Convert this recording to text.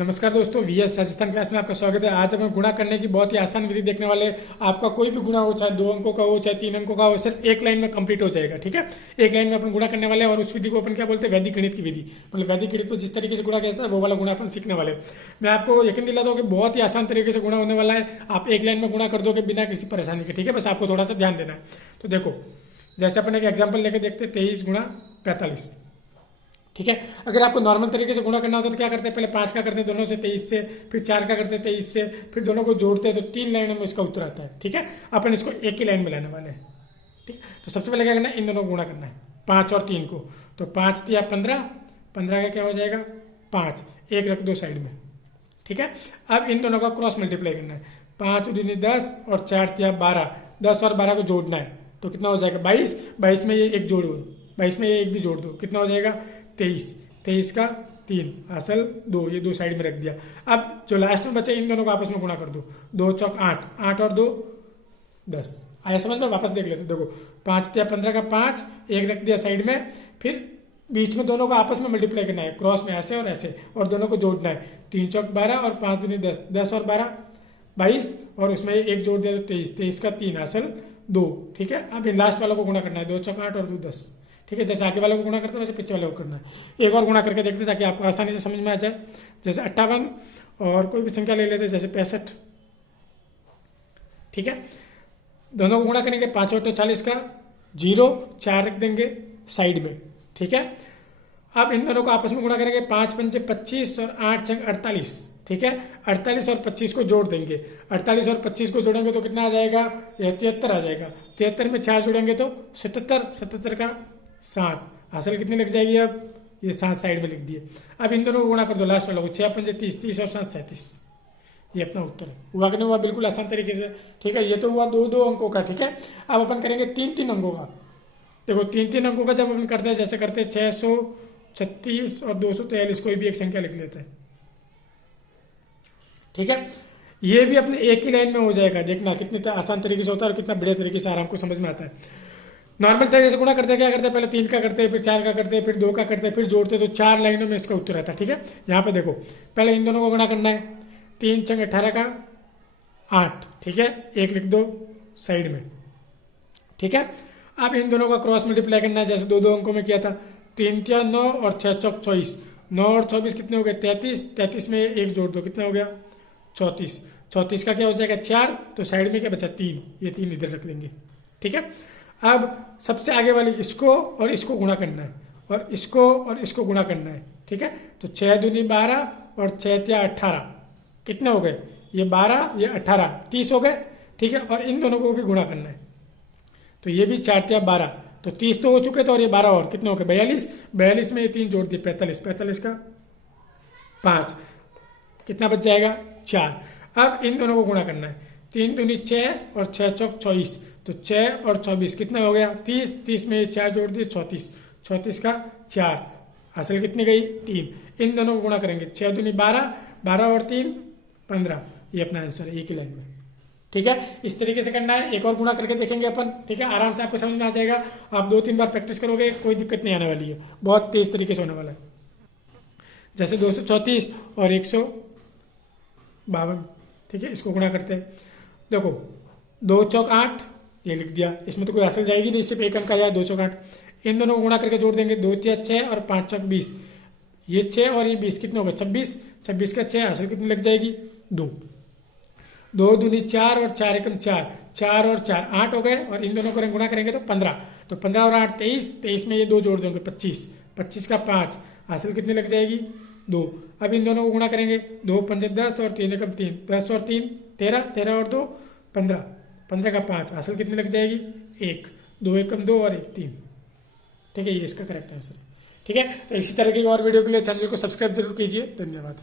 नमस्कार दोस्तों, VS Rajasthan class में आपका स्वागत है। आज हमें गुणा करने की बहुत ही आसान विधि देखने वाले हैं। आपका कोई भी गुणा हो, चाहे 2 अंकों का हो चाहे 3 अंकों का हो, सिर्फ एक लाइन में कंप्लीट हो जाएगा। ठीक है, एक लाइन में अपन गुणा करने वाले हैं और उस विधि को अपन क्या बोलते हैं, वैदिक गणित की विधि। मतलब वैदिक गणित को जिस तरीके से गुणा किया जाता है वो वाला गुणा अपन सीखने वाले हैं। मैं आपको यकीन दिलाता हूँ कि बहुत ही आसान तरीके से गुणा होने वाला है। आप एक लाइन में गुणा कर दोगे बिना किसी परेशानी के। ठीक है, बस आपको थोड़ा सा ध्यान देना है। तो देखो, जैसे अपन एक एग्जाम्पल लेके देखते हैं, 23 गुणा 45। ठीक है, अगर आपको नॉर्मल तरीके से गुणा करना होता तो क्या करते हैं, पहले 5 का करते हैं दोनों से 23 से, फिर 4 का करते हैं 23 से, फिर दोनों को जोड़ते हैं तो 3 लाइनों में इसका उत्तर आता है। ठीक है, अपन इसको एक ही लाइन में लाने वाले हैं। ठीक, तो सबसे पहले क्या करना है, इन दोनों को गुणा करना है, 5 और 3 को। तो 5 दिया 15, 15 का क्या हो जाएगा 5, एक रख दो साइड में। ठीक है, अब इन दोनों का क्रॉस मल्टीप्लाई करना है, 5 दूनी 10 और 4 दिया 12, 10 और 12 को जोड़ना है तो कितना हो जाएगा 22, 22 में ये एक जोड़ दो, 22 में ये एक भी जोड़ दो, कितना हो जाएगा 23, 23 का 3 असल 2, ये 2 साइड में रख दिया। अब जो लास्ट में बचे इन दोनों को आपस में गुणा कर दो, 2 चौक 8, 8 और 2 10। आया समझ में, वापस देख लेते। देखो 5 दिया 15 का 5, एक रख दिया साइड में, फिर बीच में दोनों को आपस में मल्टीप्लाई करना है, क्रॉस में ऐसे और ऐसे, और दोनों को जोड़ना है, 3 चौक 12 और 5 दूनी 10, 10 और 12 22, और उसमें एक जोड़ दिया तो 23, 23 का 3 असल 2। ठीक है, अब इन लास्ट वालों को गुणा करना है, 2 चौक 8 और 2 10। ठीक है, जैसे आगे वालों को गुणा करते हैं वैसे पीछे वाले को करना है। एक और गुणा करके देखते ताकि आपको आसानी से समझ में आ जाए। जैसे 58 और कोई भी संख्या ले लेते जैसे 65। ठीक है, दोनों को गुणा करेंगे, 5 और 40 का 0, 4 रख देंगे साइड में। ठीक है, अब इन दोनों को आपस में गुणा करेंगे, 5 पंचे 25 और 8 छंग 48। ठीक है, 48 और 25 को जोड़ देंगे, 48 और 25 को जोड़ेंगे तो कितना आ जाएगा, यह 73 आ जाएगा। 73 में 4 जोड़ेंगे तो 77, 77 का 7 असल कितनी लग जाएगी, अब ये 7 साइड में लिख दिए। अब इन दोनों को गुणा कर दो, लास्ट वाला को, 6 पंजे 30, 30 और 7 37। ये अपना उत्तर है। हुआ कि नहीं हुआ, बिल्कुल आसान तरीके से। ठीक है, ये तो हुआ 2-2 अंकों का। ठीक है, अब अपन करेंगे 3-3 अंकों का। देखो 3-3 अंकों का जब अपन करते हैं, जैसे करते हैं 636 और 243, कोई भी एक संख्या लिख लेते हैं। ठीक है, ये भी अपने एक ही लाइन में हो जाएगा। देखना कितने आसान तरीके से होता है और कितना बढ़िया तरीके से आराम को समझ में आता है। नॉर्मल तरीके से गुणा करते हैं, क्या करते हैं, पहले 3 का करते हैं, फिर 4 का करते हैं, फिर 2 का करते हैं, फिर जोड़ते हैं तो 4 लाइनों में इसका उत्तर आता है। ठीक है, यहाँ पे देखो पहले इन दोनों को गुणा करना है, 3 छंग 18 का 8। ठीक है, एक लिख दो साइड में। ठीक है, अब इन दोनों का क्रॉस मल्टीप्लाई करना है, जैसे 2-2 अंकों में किया था, 3 तिया 9 और 6 चौक 24, 9 और 24 कितने हो गए 33, 33 में एक जोड़ दो, कितना हो गया 34, 34 का क्या हो जाएगा 4, तो साइड में क्या बचा 3, ये 3 इधर रख देंगे। ठीक है, अब सबसे आगे वाली इसको और इसको गुणा करना है, और इसको और इसको गुणा करना है। ठीक है, तो 6 दूनी 12 और 6 तिया 18, कितने हो गए, ये 12 ये 18, 30 हो गए। ठीक है, और इन दोनों को भी गुणा करना है, तो ये भी 4 तिया 12, तो 30 तो हो चुके थे, और ये 12 और कितने हो गए 42, 42 में ये 3 जोड़ दिए 45, 45 का 5, कितना बच जाएगा 4। अब इन दोनों को गुणा करना है, 3 दूनी 6 और 6 चौक 24, तो 6 और 24 कितना हो गया 30, 30 में ये 4 जोड़ दिए 34, 34 का 4 असल कितनी गई 3। इन दोनों को गुणा करेंगे, 6 दूनी 12, 12 और 3 15, ये अपना आंसर है एक ही लाइन में। ठीक है, इस तरीके से करना है। एक और गुणा करके देखेंगे अपन। ठीक है, आराम से आपको समझ में आ जाएगा। आप 2-3 बार प्रैक्टिस करोगे, कोई दिक्कत नहीं आने वाली है, बहुत तेज तरीके से होने वाला है। जैसे 234 और 152। ठीक है, इसको गुणा करते हैं। देखो 2 चौक 8, ये लिख दिया, इसमें तो कोई असल जाएगी नहीं, सिर्फ एक अंक आया 2 चौक 8। इन दोनों को गुणा करके जोड़ देंगे, 2 तिया 6 और 5 चौक 20, ये 6 और ये 20 कितने हो गए 26, 26 का 6 असल कितनी लग जाएगी 2, 2 दूनी 4 और 4 एकम 4, 4 और 4 8 हो गए, और इन दोनों को गुणा करेंगे तो 15, तो 15 और 8 23, 23 में ये 2 जोड़ देंगे 25, 25 का 5 असल कितनी लग जाएगी 2। अब इन दोनों को गुणा करेंगे, 2 पंजे 10 और 3 एकम 3, 10 और 3 13, 13 और 2 15, 15 का 5 असल कितनी लग जाएगी 1, 2 एकम 2 और 1 3। ठीक है, ये इसका करेक्ट आंसर है। ठीक है, तो इसी तरह की और वीडियो के लिए चैनल को सब्सक्राइब जरूर कीजिए। धन्यवाद।